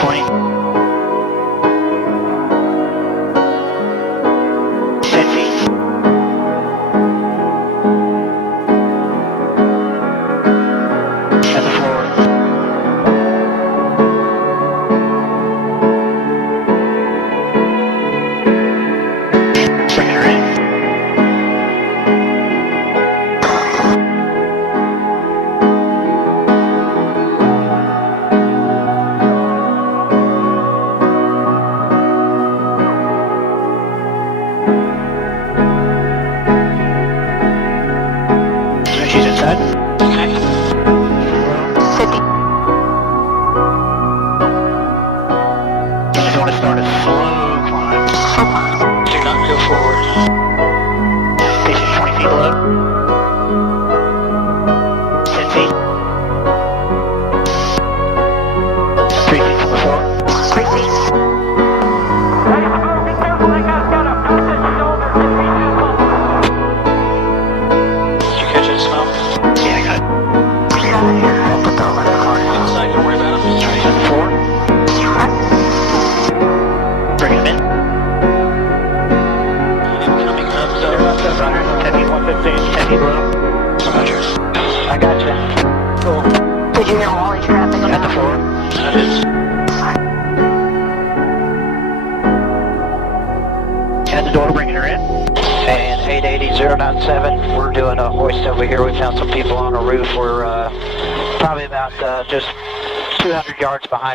20. 10 feet. At the floor. Bringing her in. She's inside. Okay. 50. If you want to start a slow climb, do not go forward. Station 20 feet below. 10 feet. 3 feet from the floor. 3 feet. Hey, be careful, that guy's got a gun at his shoulder. Did you catch that smell? Yeah, I got it. I'll put the whole other car inside, don't worry about him. He's on the floor. Bring him in. Coming up, so 10 feet 115, 10 feet below. Roger. I got you. Cool. Did you hear Wally trapping? At the floor. That is. At the door, bringing her in. And 880-097, we're doing a hoist over here. We found some people on a roof. We're probably about just 200 yards behind.